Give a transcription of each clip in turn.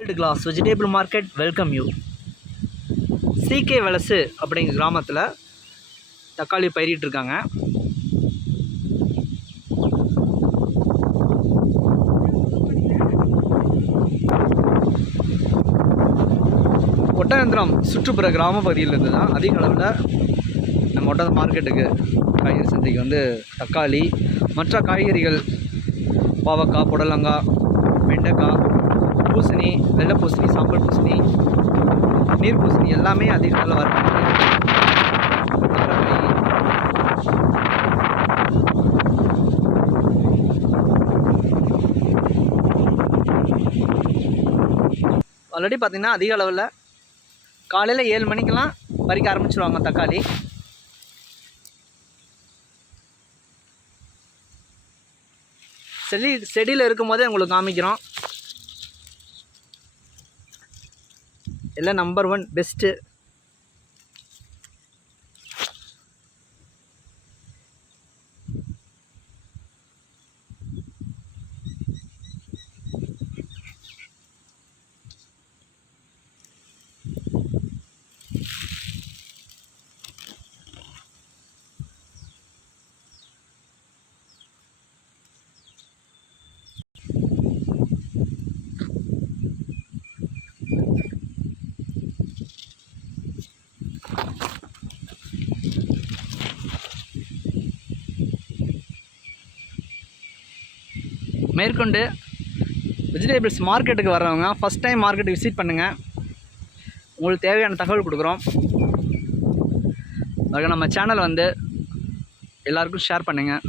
Middle class vegetable market welcome you. CK வலசு அப்படிங்கிற கிராமத்தில் தக்காளி பயிரிட்டு இருக்காங்க. ஒட்டயந்திரம் சுற்றுப்புற கிராம பகுதியிலிருந்து தான் அதிக அளவில் நம்ம ஒட்ட மார்க்கெட்டுக்கு காய்கறி சந்தைக்கு வந்து தக்காளி மற்ற காய்கறிகள் பாவக்காய், புடலங்காய், வெண்டைக்காய், பூசணி, வெள்ளை பூசணி, சாம்பல் பூசணி, நீர் பூசணி எல்லாமே அதிக அளவில் வருது. ஆல்ரெடி பார்த்திங்கன்னா அதிக அளவில் காலையில் 7 மணிக்கெல்லாம் பறிக்க ஆரம்பிச்சிருவாங்க தக்காளி. செடியில் இருக்கும்போதே உங்களுக்கு காமிக்கிறோம். எல்லாம் நம்பர் 1 பெஸ்ட்டு. மேற்கொண்டு வெஜிடபிள்ஸ் மார்க்கெட்டுக்கு வர்றவங்க ஃபஸ்ட் டைம் மார்க்கெட்டுக்கு விசிட் பண்ணுங்கள். உங்களுக்கு தேவையான தகவல் கொடுக்குறோம். அதுக்கு நம்ம சேனல் வந்து எல்லாருக்கும் ஷேர் பண்ணுங்கள்.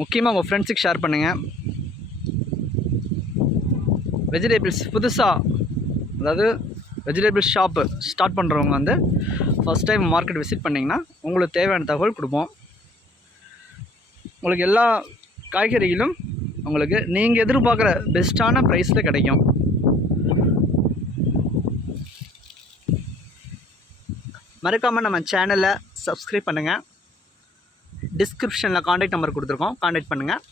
முக்கியமாக உங்கள் ஃப்ரெண்ட்ஸுக்கு ஷேர் பண்ணுங்கள். வெஜிடபிள்ஸ் புதுசாக, அதாவது வெஜிடபிள்ஸ் ஷாப்பு ஸ்டார்ட் பண்ணுறவங்க வந்து ஃபஸ்ட் டைம் மார்க்கெட் விசிட் பண்ணிங்கன்னா உங்களுக்கு தேவையான தகவல் கொடுப்போம். உங்களுக்கு எல்லா காய்கறிகளும் உங்களுக்கு நீங்கள் எதிர்பார்க்குற பெஸ்ட்டான ப்ரைஸில் கிடைக்கும். மறக்காமல் நம்ம சேனலை சப்ஸ்கிரைப் பண்ணுங்கள். டிஸ்கிரிப்ஷனில் காண்டாக்ட் நம்பர் கொடுத்துருக்கோம், காண்டாக்ட் பண்ணுங்கள்.